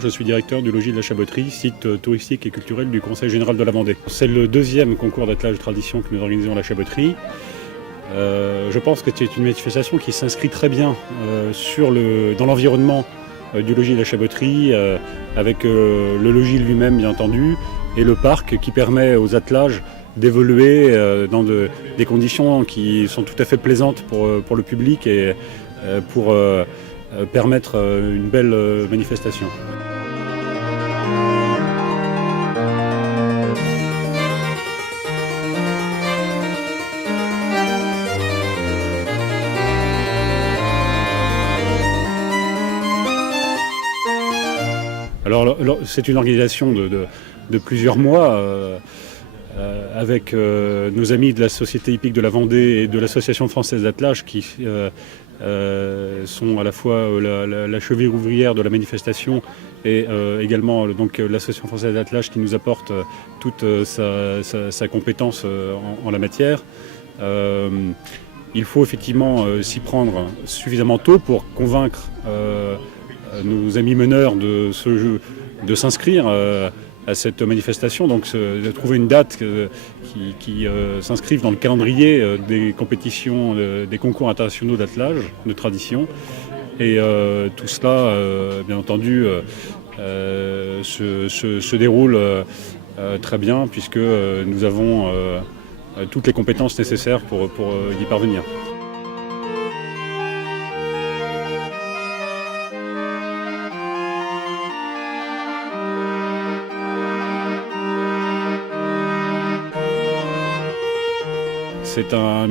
Je suis directeur du logis de la Chaboterie, site touristique et culturel du Conseil général de la Vendée. C'est le deuxième concours d'attelage de tradition que nous organisons à la Chaboterie. Je pense que c'est une manifestation qui s'inscrit très bien dans l'environnement du logis de la Chaboterie, avec le logis lui-même bien entendu, et le parc qui permet aux attelages d'évoluer dans des conditions qui sont tout à fait plaisantes pour le public et pour permettre une belle manifestation. Alors, c'est une organisation de plusieurs mois avec nos amis de la Société hippique de la Vendée et de l'Association française d'attelage qui sont à la fois la cheville ouvrière de la manifestation et également l'Association française d'attelage qui nous apporte toute sa compétence en la matière. Il faut effectivement s'y prendre suffisamment tôt pour convaincre nos amis meneurs de s'inscrire à cette manifestation, donc de trouver une date qui s'inscrive dans le calendrier des compétitions, des concours internationaux d'attelage, de tradition. Et tout cela, bien entendu, se déroule très bien puisque nous avons toutes les compétences nécessaires pour y parvenir. C'est un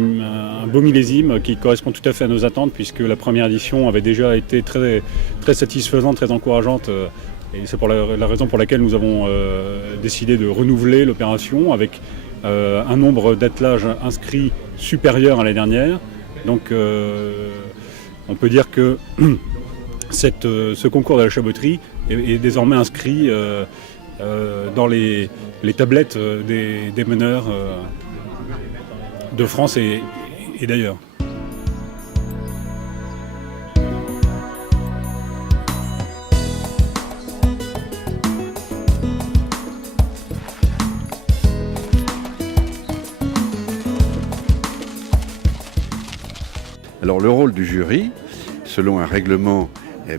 beau millésime qui correspond tout à fait à nos attentes puisque la première édition avait déjà été très, très satisfaisante, très encourageante. Et c'est pour la raison pour laquelle nous avons décidé de renouveler l'opération avec un nombre d'attelages inscrits supérieur à l'année dernière. Donc on peut dire que ce concours de la Chaboterie est désormais inscrit dans les tablettes des meneurs de France et d'ailleurs. Alors le rôle du jury, selon un règlement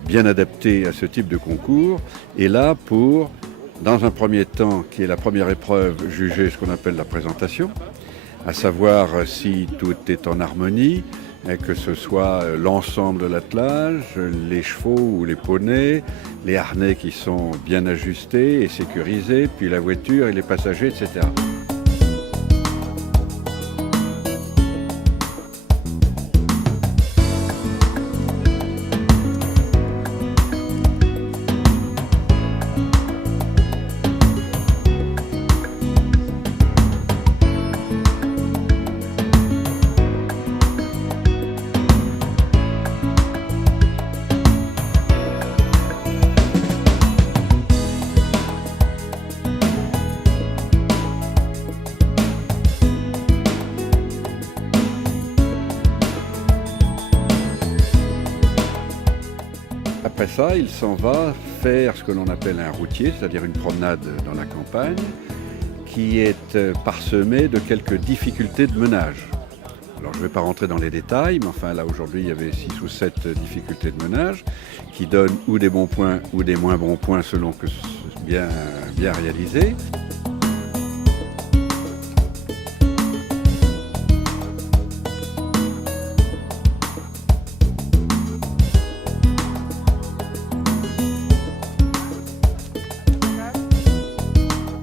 bien adapté à ce type de concours, est là pour, dans un premier temps, qui est la première épreuve, juger ce qu'on appelle la présentation, à savoir si tout est en harmonie, que ce soit l'ensemble de l'attelage, les chevaux ou les poneys, les harnais qui sont bien ajustés et sécurisés, puis la voiture et les passagers, etc. Après ça, il s'en va faire ce que l'on appelle un routier, c'est-à-dire une promenade dans la campagne, qui est parsemée de quelques difficultés de menage. Alors je ne vais pas rentrer dans les détails, mais enfin là aujourd'hui il y avait 6 ou 7 difficultés de menage, qui donnent ou des bons points ou des moins bons points selon que c'est bien réalisé.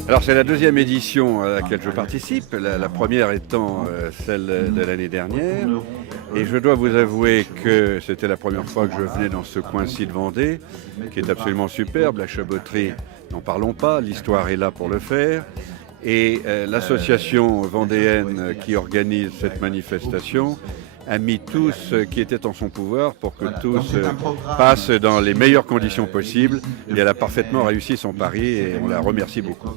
Alors c'est la deuxième édition à laquelle je participe, la première étant celle de l'année dernière. Et je dois vous avouer que c'était la première fois que je venais dans ce coin-ci de Vendée, qui est absolument superbe. La Chaboterie, n'en parlons pas, l'histoire est là pour le faire. Et l'association vendéenne qui organise cette manifestation a mis tout ce qui était en son pouvoir pour que tout se passe dans les meilleures conditions possibles. Et elle a parfaitement réussi son pari et on la remercie beaucoup.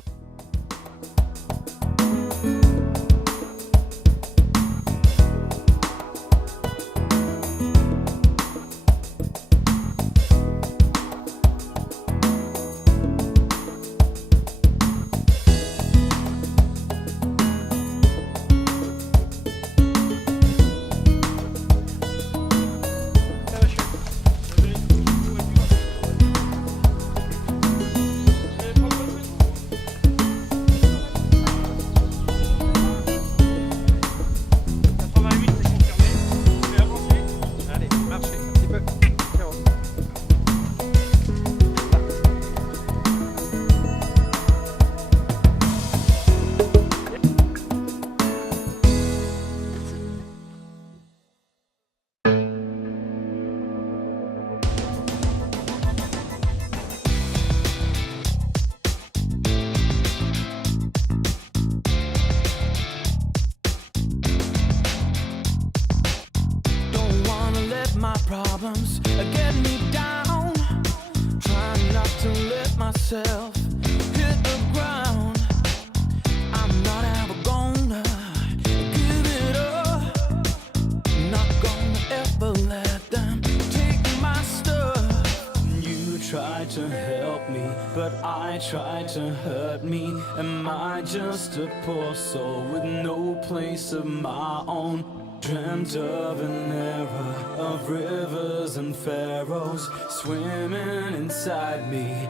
I try to hurt me? Am I just a poor soul with no place of my own? Dreamt of an era of rivers and pharaohs swimming inside me.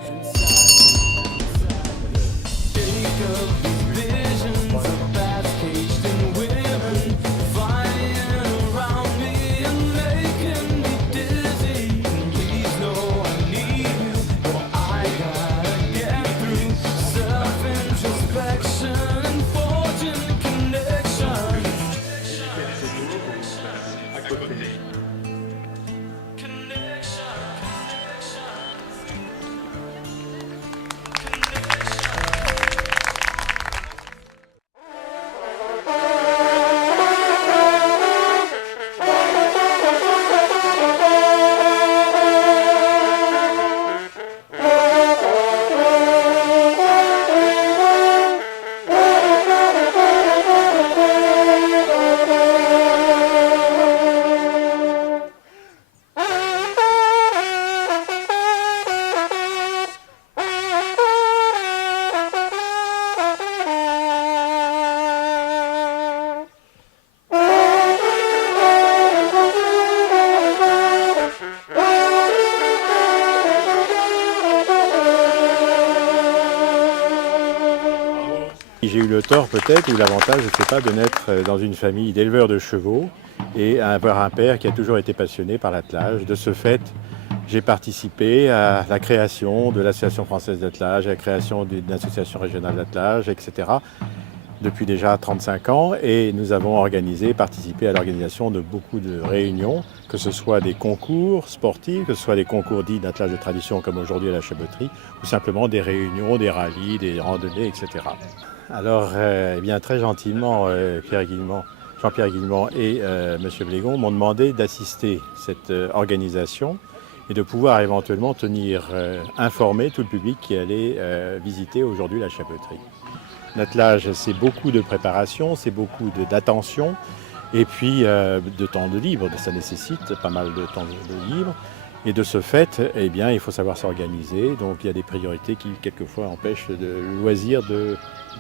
Take up these visions of bats caged in women, flying around me and making me dizzy. Please know I need you, or I gotta get through self-introspection and forging connection. J'ai eu le tort peut-être, ou l'avantage, je ne sais pas, de naître dans une famille d'éleveurs de chevaux et avoir un père qui a toujours été passionné par l'attelage. De ce fait, j'ai participé à la création de l'Association française d'attelage, à la création d'une association régionale d'attelage, etc. depuis déjà 35 ans, et nous avons participé à l'organisation de beaucoup de réunions, que ce soit des concours sportifs, que ce soit des concours dits d'attelage de tradition comme aujourd'hui à la Chaboterie, ou simplement des réunions, des rallyes, des randonnées, etc. Alors, eh bien, très gentiment, Jean-Pierre Guillemont et M. Blégon m'ont demandé d'assister à cette organisation et de pouvoir éventuellement tenir informé tout le public qui allait visiter aujourd'hui la Chaboterie. L'attelage, c'est beaucoup de préparation, c'est beaucoup d'attention et puis de temps de libre. Ça nécessite pas mal de temps de libre. Et de ce fait, eh bien, il faut savoir s'organiser. Donc il y a des priorités qui, quelquefois, empêchent le loisir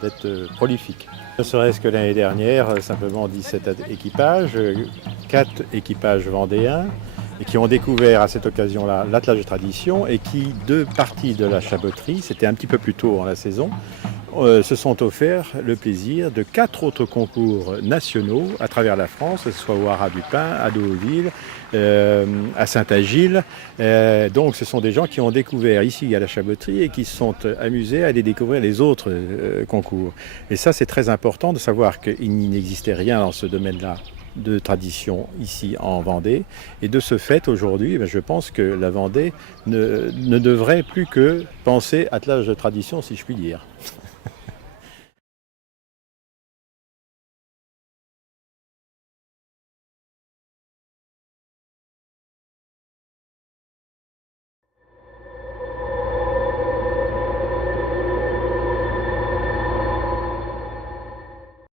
d'être prolifique. Ne serait-ce que l'année dernière, simplement 17 équipages, 4 équipages vendéens, et qui ont découvert à cette occasion-là l'attelage de tradition et qui, deux parties de la Chaboterie, c'était un petit peu plus tôt dans la saison, se sont offerts le plaisir de 4 autres concours nationaux à travers la France, que ce soit au Haras du Pin, à Deauville, à Saint-Agile. Donc ce sont des gens qui ont découvert ici à la Chaboterie et qui se sont amusés à aller découvrir les autres concours. Et ça, c'est très important de savoir qu'il n'existait rien dans ce domaine-là de tradition ici en Vendée. Et de ce fait, aujourd'hui, je pense que la Vendée ne devrait plus que penser attelage de tradition, si je puis dire.